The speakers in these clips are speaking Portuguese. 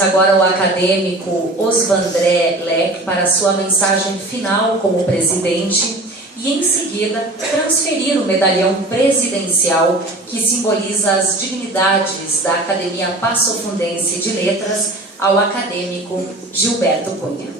Agora o acadêmico Osvandré Leck para sua mensagem final como presidente e, em seguida, transferir o medalhão presidencial que simboliza as dignidades da Academia Passofundense de Letras ao acadêmico Gilberto Cunha.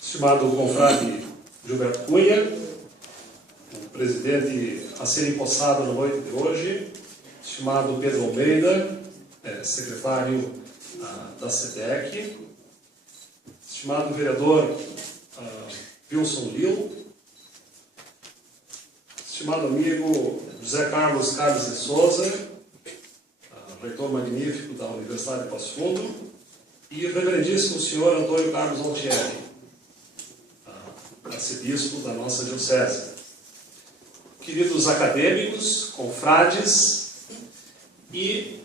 Estimado confrade Gilberto Cunha, o presidente a ser empossado na noite de hoje, estimado Pedro Almeida, secretário da CETEC, estimado vereador Wilson Lil, estimado amigo José Carlos de Souza, reitor magnífico da Universidade de Passo Fundo, e reverendíssimo senhor Antônio Carlos Altieri, arcebispo da nossa diocese. Queridos acadêmicos, confrades e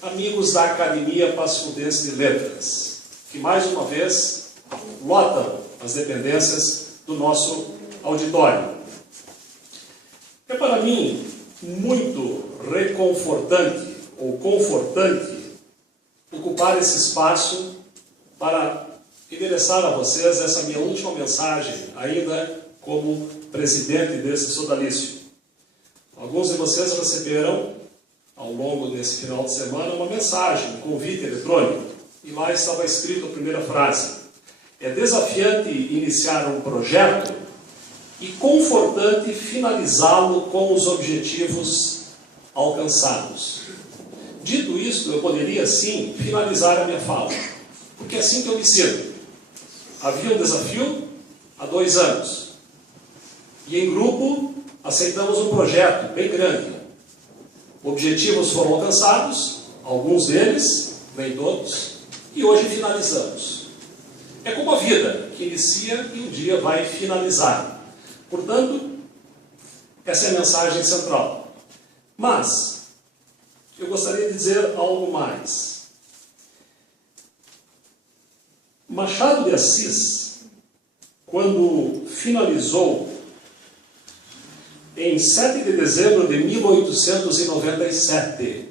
amigos da Academia Passofundense de Letras, que mais uma vez lotam as dependências do nosso auditório. É para mim muito reconfortante ou confortante ocupar esse espaço para endereçar a vocês essa minha última mensagem, ainda como presidente desse sodalício. Alguns de vocês receberam, ao longo desse final de semana, uma mensagem, um convite eletrônico, e lá estava escrito a primeira frase: é desafiante iniciar um projeto e confortante finalizá-lo com os objetivos alcançados. Dito isto, eu poderia, sim, finalizar a minha fala, porque é assim que eu me sinto. Havia um desafio há 2 anos. E em grupo aceitamos um projeto bem grande. Objetivos foram alcançados, alguns deles, nem todos, e hoje finalizamos. É como a vida, que inicia e um dia vai finalizar. Portanto, essa é a mensagem central. Mas eu gostaria de dizer algo mais. Machado de Assis, quando finalizou, em 7 de dezembro de 1897,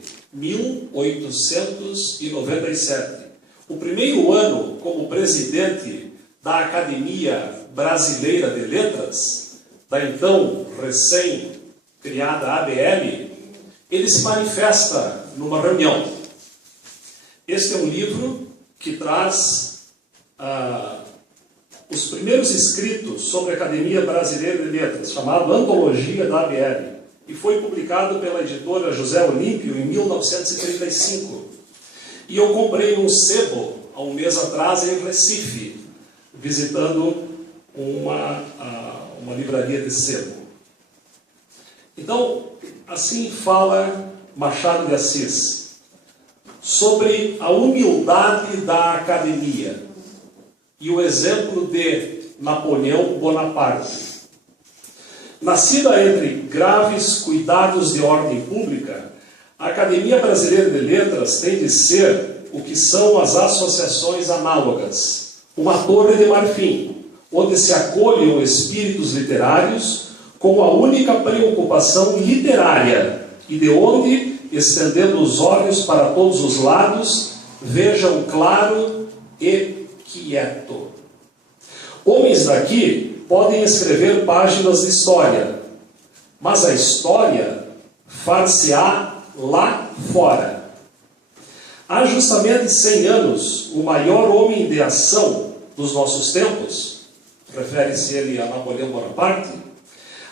o primeiro ano como presidente da Academia Brasileira de Letras, da então recém-criada ABL, ele se manifesta numa reunião. Este é um livro que traz os primeiros escritos sobre a Academia Brasileira de Letras, chamado Antologia da ABL, e foi publicado pela editora José Olímpio em 1935. E eu comprei um sebo há um mês atrás em Recife, visitando uma livraria de sebo. Então, assim fala Machado de Assis sobre a humildade da academia e o exemplo de Napoleão Bonaparte. Nascida entre graves cuidados de ordem pública, a Academia Brasileira de Letras tem de ser o que são as associações análogas, uma torre de marfim, onde se acolhem espíritos literários com a única preocupação literária e de onde, estendendo os olhos para todos os lados, vejam claro e quieto. Homens daqui podem escrever páginas de história, mas a história far-se-á lá fora. Há justamente 100 anos, o maior homem de ação dos nossos tempos, refere-se ele a Napoleão Bonaparte,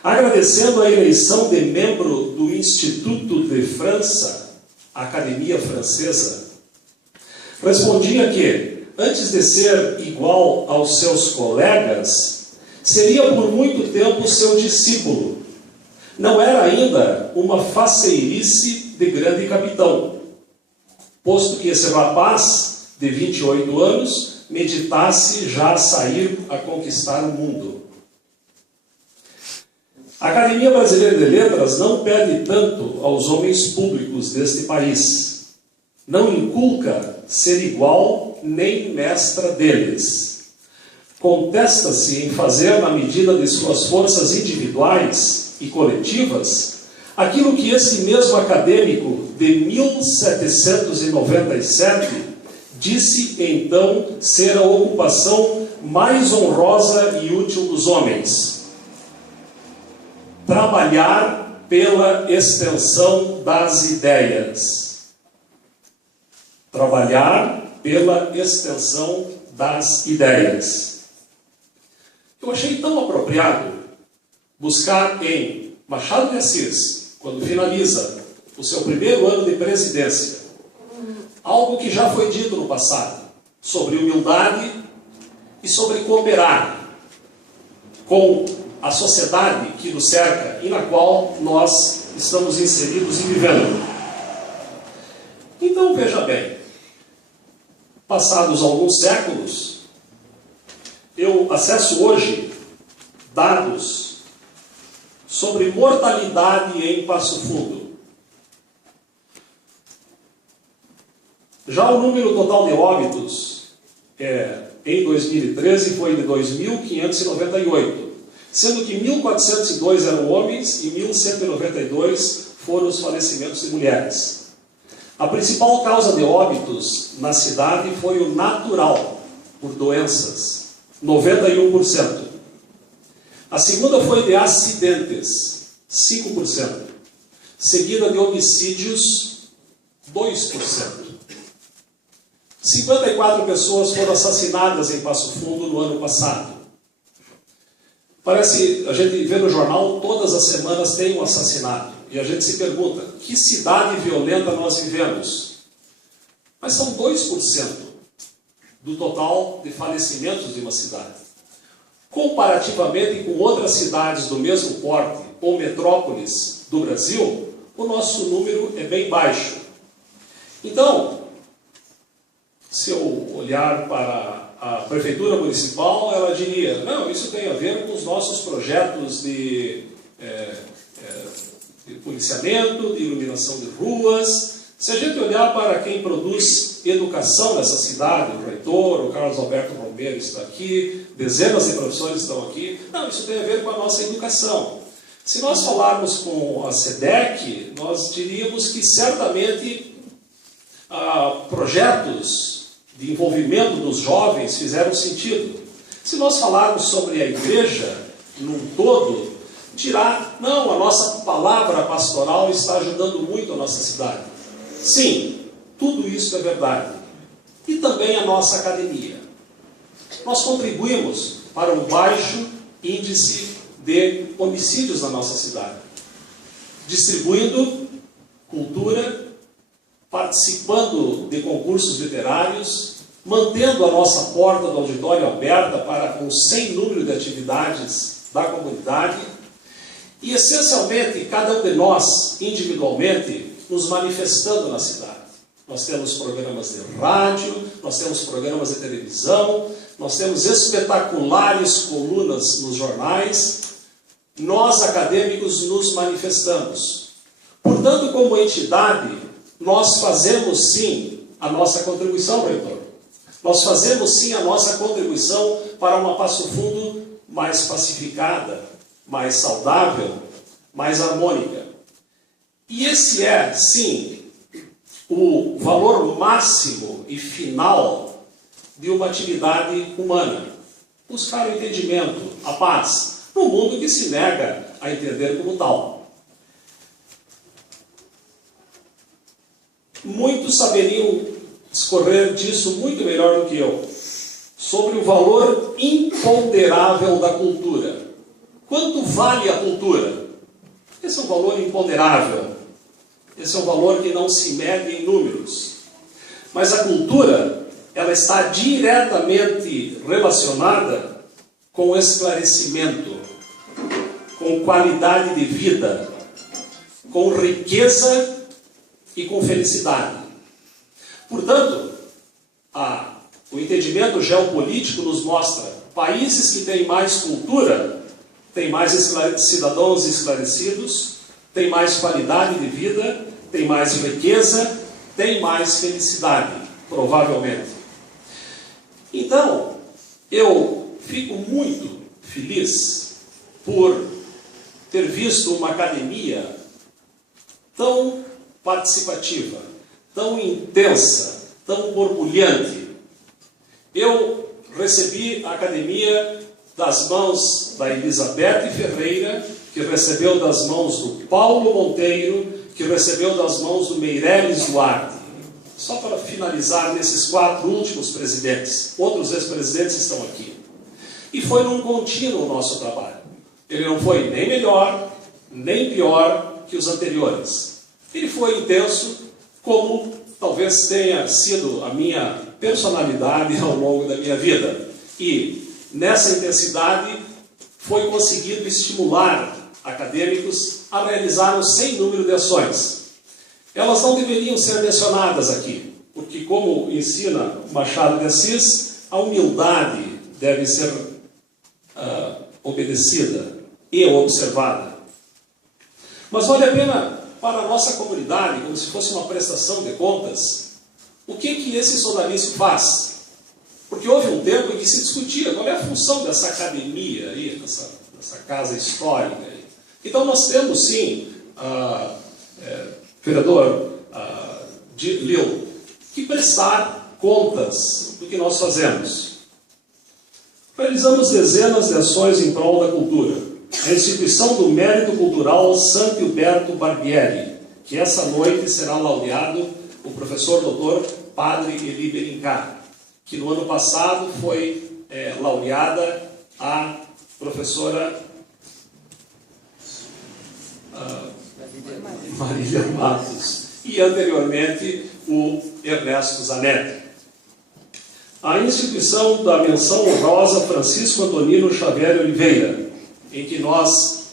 agradecendo a eleição de membro do Instituto de França, a Academia Francesa, respondia que, antes de ser igual aos seus colegas, seria por muito tempo seu discípulo. Não era ainda uma faceirice de grande capitão, posto que esse rapaz, de 28 anos, meditasse já sair a conquistar o mundo. A Academia Brasileira de Letras não pede tanto aos homens públicos deste país. Não inculca ser igual nem mestra deles. contesta-se em fazer, na medida de suas forças individuais e coletivas, aquilo que esse mesmo acadêmico de 1797 disse então ser a ocupação mais honrosa e útil dos homens: trabalhar pela extensão das ideias. Trabalhar pela extensão das ideias. Eu achei tão apropriado buscar em Machado de Assis, quando finaliza o seu primeiro ano de presidência, algo que já foi dito no passado, sobre humildade e sobre cooperar com a sociedade que nos cerca e na qual nós estamos inseridos e vivendo. Então, veja bem, passados alguns séculos, eu acesso hoje dados sobre mortalidade em Passo Fundo. Já o número total de óbitos em 2013 foi de 2.598, sendo que 1.402 eram homens e 1.192 foram os falecimentos de mulheres. A principal causa de óbitos na cidade foi o natural, por doenças, 91%. A segunda foi de acidentes, 5%. Seguida de homicídios, 2%. 54 pessoas foram assassinadas em Passo Fundo no ano passado. Parece, a gente vê no jornal, todas as semanas tem um assassinato. E a gente se pergunta, que cidade violenta nós vivemos? Mas são 2% do total de falecimentos de uma cidade. Comparativamente com outras cidades do mesmo porte ou metrópoles do Brasil, o nosso número é bem baixo. Então, se eu olhar para a prefeitura municipal, ela diria, não, isso tem a ver com os nossos projetos de policiamento, de iluminação de ruas. Se a gente olhar para quem produz educação nessa cidade, o reitor, o Carlos Alberto Romero está aqui, dezenas de professores estão aqui, não, isso tem a ver com a nossa educação. Se nós falarmos com a SEDEC, nós diríamos que certamente projetos de envolvimento dos jovens fizeram sentido. Se nós falarmos sobre a igreja num todo, dirá, não, a nossa palavra pastoral está ajudando muito a nossa cidade. Sim, tudo isso é verdade. E também a nossa academia. Nós contribuímos para um baixo índice de homicídios na nossa cidade, distribuindo cultura, participando de concursos literários, mantendo a nossa porta do auditório aberta para um sem número de atividades da comunidade e, essencialmente, cada um de nós, individualmente, nos manifestando na cidade. Nós temos programas de rádio, nós temos programas de televisão, nós temos espetaculares colunas nos jornais. Nós, acadêmicos, nos manifestamos. Portanto, como entidade, nós fazemos sim a nossa contribuição, reitor. Nós fazemos sim a nossa contribuição para uma Passo Fundo mais pacificada, mais saudável, mais harmônica. E esse é, sim, o valor máximo e final de uma atividade humana. Buscar o entendimento, a paz, num mundo que se nega a entender como tal. Muitos saberiam discorrer disso muito melhor do que eu, sobre o valor imponderável da cultura. Quanto vale a cultura? Esse é um valor imponderável. Esse é um valor que não se mede em números. Mas a cultura, ela está diretamente relacionada com esclarecimento, com qualidade de vida, com riqueza e com felicidade. Portanto, o entendimento geopolítico nos mostra países que têm mais cultura, têm mais cidadãos esclarecidos, têm mais qualidade de vida, têm mais riqueza, têm mais felicidade, provavelmente. Então, eu fico muito feliz por ter visto uma academia tão participativa, tão intensa, tão borbulhante. Eu recebi a academia das mãos da Elizabeth Ferreira, que recebeu das mãos do Paulo Monteiro, que recebeu das mãos do Meireles Duarte. Só para finalizar nesses 4 últimos presidentes. Outros ex-presidentes estão aqui. E foi num contínuo o nosso trabalho. Ele não foi nem melhor, nem pior que os anteriores. Ele foi intenso, como talvez tenha sido a minha personalidade ao longo da minha vida. E nessa intensidade foi conseguido estimular acadêmicos a realizar um sem número de ações. Elas não deveriam ser mencionadas aqui, porque, como ensina Machado de Assis, a humildade deve ser obedecida e observada. Mas vale a pena para a nossa comunidade, como se fosse uma prestação de contas, o que esse sodalício faz? Porque houve um tempo em que se discutia qual é a função dessa academia aí, dessa casa histórica aí. Então nós temos sim, vereador Lil, que prestar contas do que nós fazemos. Realizamos dezenas de ações em prol da cultura. A instituição do Mérito Cultural Santo Gilberto Barbieri, que essa noite será laureado o professor doutor Padre Eli Berincá, que no ano passado foi laureada a professora Marília Matos e anteriormente o Ernesto Zanetti. A instituição da menção honrosa Francisco Antonino Xavier Oliveira, em que nós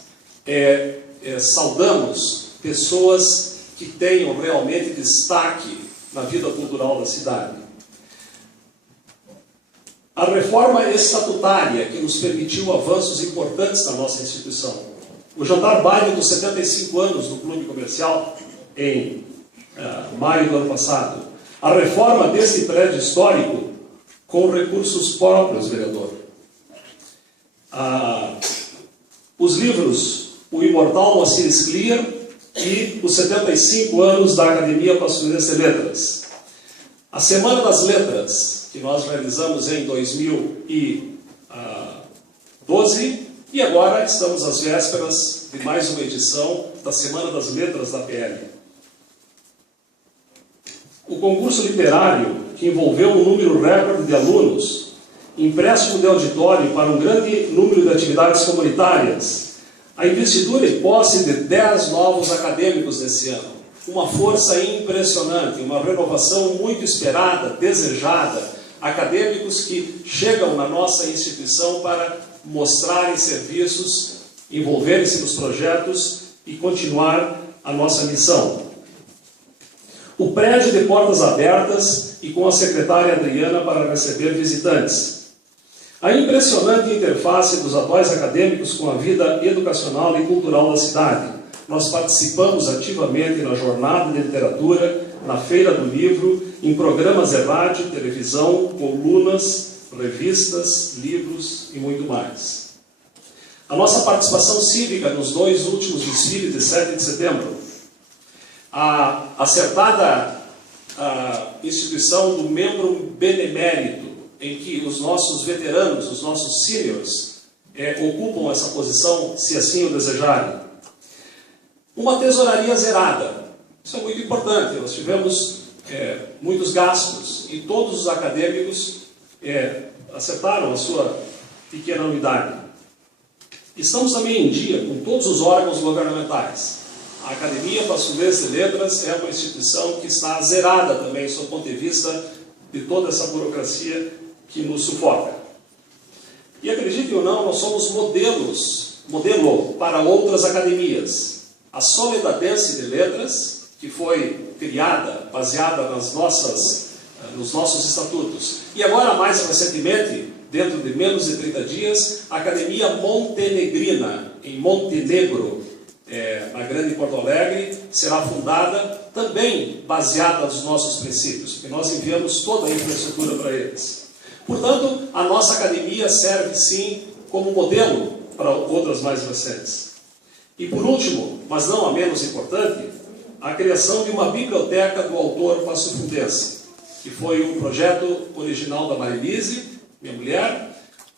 saudamos pessoas que tenham realmente destaque na vida cultural da cidade. A reforma estatutária, que nos permitiu avanços importantes na nossa instituição. O jantar baile dos 75 anos do Clube Comercial, em maio do ano passado. A reforma desse prédio histórico com recursos próprios, vereador. Os livros O Imortal Moacir Scliar e os 75 anos da Academia Passo Fundo de Letras. A Semana das Letras, que nós realizamos em 2012, e agora estamos às vésperas de mais uma edição da Semana das Letras da PL. O concurso literário, que envolveu um número recorde de alunos, empréstimo de auditório para um grande número de atividades comunitárias, a investidura e posse de 10 novos acadêmicos nesse ano. Uma força impressionante, uma renovação muito esperada, desejada, acadêmicos que chegam na nossa instituição para mostrarem serviços, envolverem-se nos projetos e continuar a nossa missão. O prédio de portas abertas e com a secretária Adriana para receber visitantes. A impressionante interface dos atuais acadêmicos com a vida educacional e cultural da cidade. Nós participamos ativamente na jornada de literatura, na Feira do Livro, em programas de rádio, televisão, colunas, revistas, livros e muito mais. A nossa participação cívica nos 2 últimos desfiles de 7 de setembro. A acertada instituição do membro benemérito, em que os nossos veteranos, os nossos seniors, ocupam essa posição, se assim o desejarem. Uma tesouraria zerada. Isso é muito importante. Nós tivemos muitos gastos e todos os acadêmicos acertaram a sua pequena unidade. Estamos também em dia com todos os órgãos governamentais. A Academia Passo Fundo de Letras é uma instituição que está zerada também, sob o ponto de vista de toda essa burocracia que nos sufoca. E acreditem ou não, nós somos modelo para outras academias. A Soledadense de Letras, que foi criada, baseada nos nossos estatutos. E agora, mais recentemente, dentro de menos de 30 dias, a Academia Montenegrina, em Montenegro, na Grande Porto Alegre, será fundada também baseada nos nossos princípios, porque nós enviamos toda a infraestrutura para eles. Portanto, a nossa academia serve sim como modelo para outras mais recentes. E por último, mas não a menos importante, a criação de uma biblioteca do autor passofundense, que foi um projeto original da Marilise, minha mulher,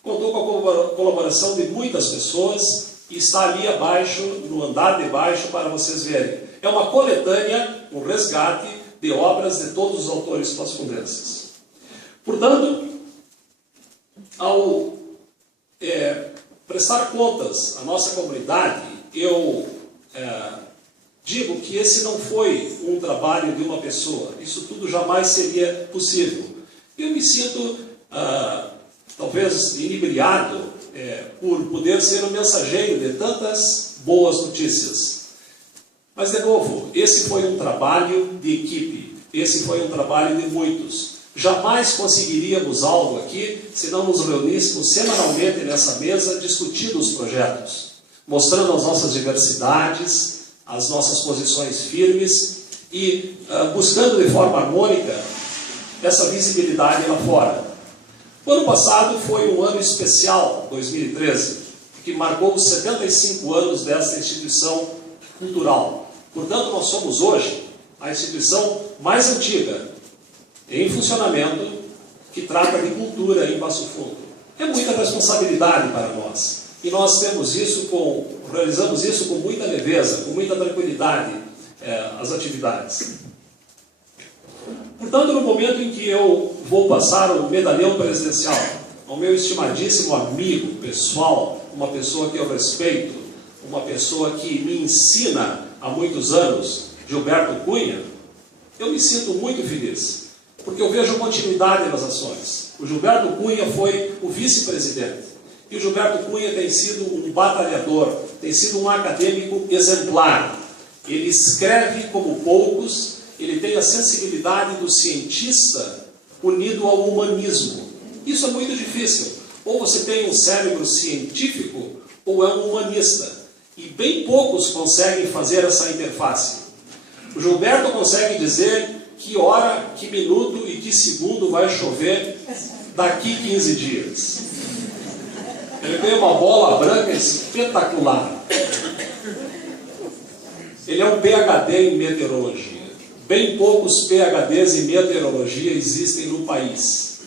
contou com a colaboração de muitas pessoas e está ali abaixo, no andar de baixo, para vocês verem. É uma coletânea, um resgate de obras de todos os autores passofundenses. Portanto, ao prestar contas à nossa comunidade, eu digo que esse não foi um trabalho de uma pessoa. Isso tudo jamais seria possível. Eu me sinto, talvez, inebriado por poder ser o mensageiro de tantas boas notícias. Mas, de novo, esse foi um trabalho de equipe. Esse foi um trabalho de muitos. Jamais conseguiríamos algo aqui se não nos reuníssemos semanalmente nessa mesa discutindo os projetos, mostrando as nossas diversidades, as nossas posições firmes e buscando de forma harmônica essa visibilidade lá fora. O ano passado foi um ano especial, 2013, que marcou os 75 anos desta instituição cultural. Portanto, nós somos hoje a instituição mais antiga em funcionamento que trata de cultura em Passo Fundo. É muita responsabilidade para nós. E nós realizamos isso com muita leveza, com muita tranquilidade, as atividades. Portanto, no momento em que eu vou passar o medalhão presidencial ao meu estimadíssimo amigo pessoal, uma pessoa que eu respeito, uma pessoa que me ensina há muitos anos, Gilberto Cunha, eu me sinto muito feliz, porque eu vejo continuidade nas ações. O Gilberto Cunha foi o vice-presidente. E o Gilberto Cunha tem sido um batalhador, tem sido um acadêmico exemplar. Ele escreve como poucos, ele tem a sensibilidade do cientista unido ao humanismo. Isso é muito difícil. Ou você tem um cérebro científico, ou é um humanista. E bem poucos conseguem fazer essa interface. O Gilberto consegue dizer que hora, que minuto e que segundo vai chover daqui 15 dias. Ele tem uma bola branca espetacular. Ele é um PhD em meteorologia. Bem poucos PhDs em meteorologia existem no país.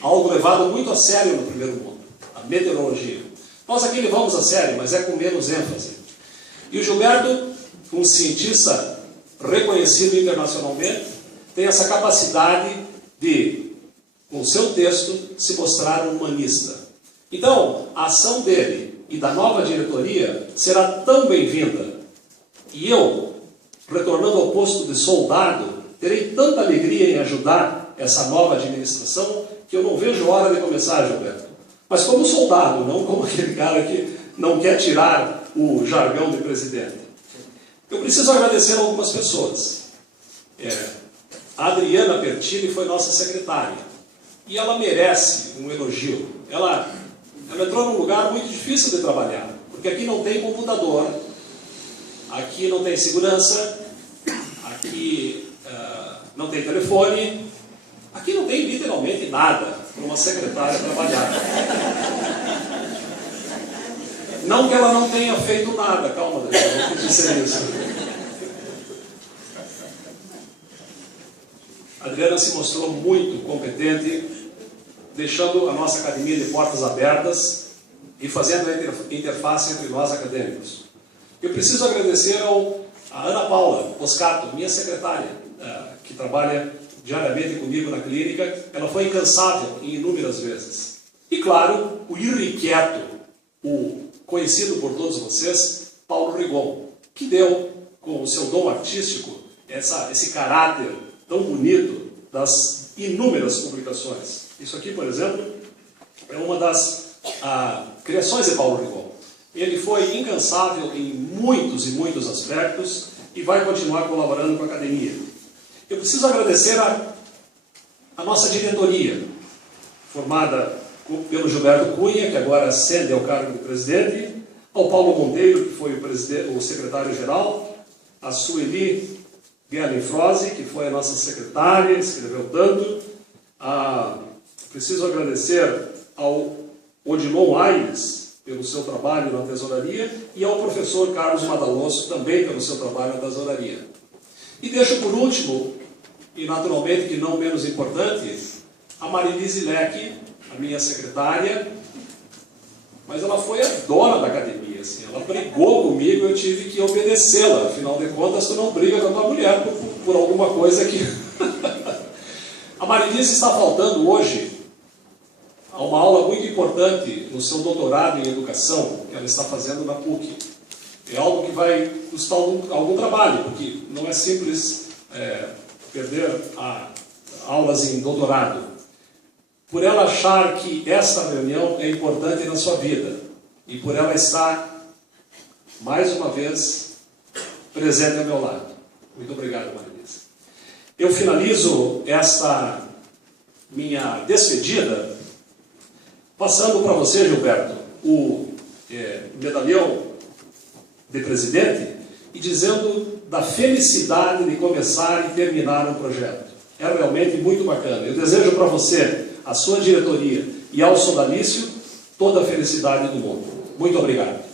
Algo levado muito a sério no primeiro mundo, a meteorologia. Nós aqui levamos a sério, mas é com menos ênfase. E o Gilberto, um cientista reconhecido internacionalmente, tem essa capacidade de, com o seu texto, se mostrar um humanista. Então, a ação dele e da nova diretoria será tão bem-vinda. E eu, retornando ao posto de soldado, terei tanta alegria em ajudar essa nova administração que eu não vejo hora de começar, Gilberto. Mas como soldado, não como aquele cara que não quer tirar o jargão de presidente. Eu preciso agradecer a algumas pessoas. A Adriana Pertini foi nossa secretária. E ela merece um elogio. Ela entrou num lugar muito difícil de trabalhar. Porque aqui não tem computador, aqui não tem segurança, aqui não tem telefone, aqui não tem literalmente nada para uma secretária trabalhar. Não que ela não tenha feito nada, calma, eu não quis dizer isso. A Adriana se mostrou muito competente, deixando a nossa academia de portas abertas e fazendo a interface entre nós acadêmicos. Eu preciso agradecer a Ana Paula Poscato, minha secretária, que trabalha diariamente comigo na clínica. Ela foi incansável em inúmeras vezes. E claro, o irrequieto, o conhecido por todos vocês, Paulo Rigon, que deu, com o seu dom artístico, esse caráter tão bonito das inúmeras publicações. Isso aqui, por exemplo, é uma das criações de Paulo Rigon. Ele foi incansável em muitos e muitos aspectos e vai continuar colaborando com a academia. Eu preciso agradecer a nossa diretoria, formada pelo Gilberto Cunha, que agora ascende ao cargo de presidente, ao Paulo Monteiro, que foi o secretário-geral, a Sueli Guerlin Froze, que foi a nossa secretária, escreveu tanto, a Preciso agradecer ao Odilon Aires pelo seu trabalho na tesouraria e ao professor Carlos Madalosso também pelo seu trabalho na tesouraria. E deixo por último, e naturalmente que não menos importante, a Marilise Leck, a minha secretária, mas ela foi a dona da academia, assim, ela brigou comigo e eu tive que obedecê-la, afinal de contas tu não briga com a tua mulher por alguma coisa que... A Marilise está faltando hoje a uma aula muito importante no seu doutorado em educação que ela está fazendo na PUC. É algo que vai custar algum trabalho, porque não é simples perder aulas em doutorado. Por ela achar que esta reunião é importante na sua vida e por ela estar, mais uma vez, presente ao meu lado. Muito obrigado, Marilise. Eu finalizo esta minha despedida passando para você, Gilberto, o medalhão de presidente e dizendo da felicidade de começar e terminar um projeto. É realmente muito bacana. Eu desejo para você, a sua diretoria e ao sodalício toda a felicidade do mundo. Muito obrigado.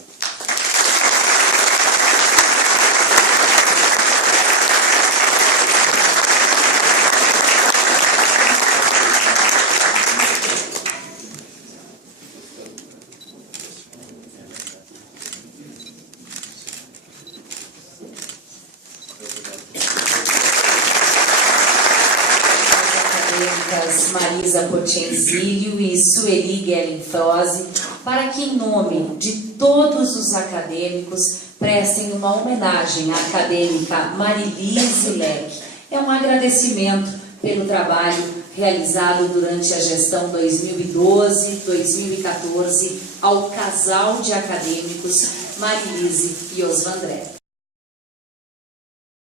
Marisa Portenzilho e Sueli Guellen Froze, para que, em nome de todos os acadêmicos, prestem uma homenagem à acadêmica Marilise Leck. É um agradecimento pelo trabalho realizado durante a gestão 2012-2014 ao casal de acadêmicos Marilise e Osvandré.